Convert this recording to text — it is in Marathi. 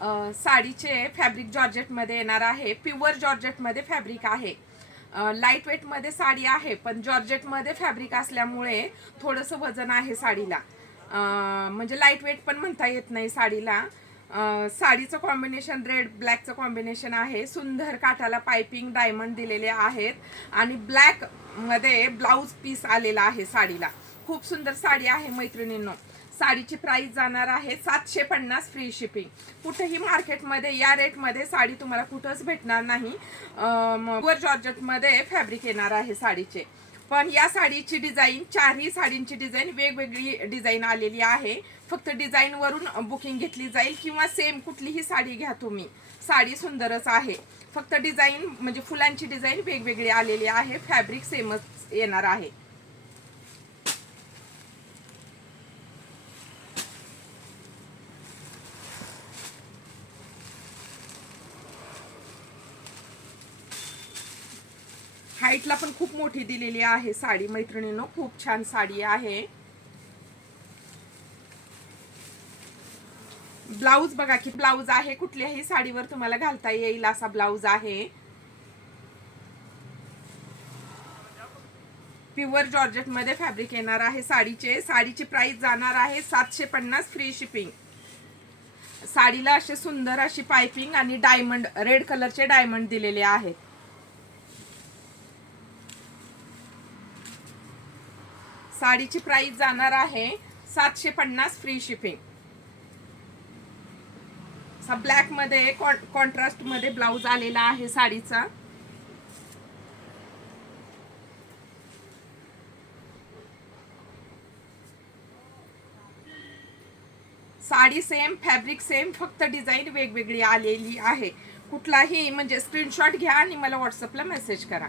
साडीचे फॅब्रिक जॉर्जेटमध्ये येणार आहे. प्युअर जॉर्जेटमध्ये फॅब्रिक आहे. लाईट वेटमध्ये साडी आहे, पण जॉर्जेटमध्ये फॅब्रिक असल्यामुळे थोडंसं वजन आहे साडीला. म्हणजे लाईट वेट पण म्हणता येत नाही साडीला. साडीचं कॉम्बिनेशन रेड ब्लॅकचं कॉम्बिनेशन आहे. सुंदर काठाला पायपिंग डायमंड दिलेले आहेत आणि ब्लॅक मध्ये ब्लाऊज पीस आलेला आहे साडीला. खूप सुंदर साडी आहे मैत्रिणींनो. साडीची प्राइस जाणार आहे 750 फ्री शिपिंग. कुठेही मार्केटमध्ये या रेटमध्ये साडी तुम्हाला कुठंच भेटणार नाही. प्युअर जॉर्जेटमध्ये फॅब्रिक येणार आहे साडीचे. पण या साडीची डिझाईन, चारही साडींची डिझाईन वेगवेगळी डिझाईन आलेली आहे. फक्त डिझाईनवरून बुकिंग घेतली जाईल किंवा सेम कुठलीही साडी घ्या तुम्ही, साडी सुंदरच आहे. फक्त डिझाईन म्हणजे फुलांची डिझाईन वेगवेगळी आलेली आहे. फॅब्रिक सेमच येणार आहे. हाईटला पण खूप मोठी दिलेली आहे साडी मैत्रिणींनो. खूप छान साडी आहे. ब्लाऊज बघा की ब्लाऊज आहे, कुठल्याही साडीवर तुम्हाला घालता येईल असा ब्लाऊज आहे. प्युअर जॉर्जेटमध्ये फॅब्रिक येणार आहे साडीचे. साडीची प्राइस जाणार आहे 750 फ्री शिपिंग. साडीला असे सुंदर अशी पायपिंग आणि डायमंड, रेड कलरचे डायमंड दिलेले आहेत. साडीची प्राइस जाणार आहे 750 फ्री शिपिंग. ब्लॅक मध्ये कॉन्ट्रास्ट मध्ये ब्लाऊज आलेला आहे साडीचा. साडी सेम, फॅब्रिक सेम, फक्त डिझाईन वेगवेगळी आलेली आहे. कुठलाही म्हणजे स्क्रीनशॉट घ्या आणि मला व्हॉट्सअपला मेसेज करा.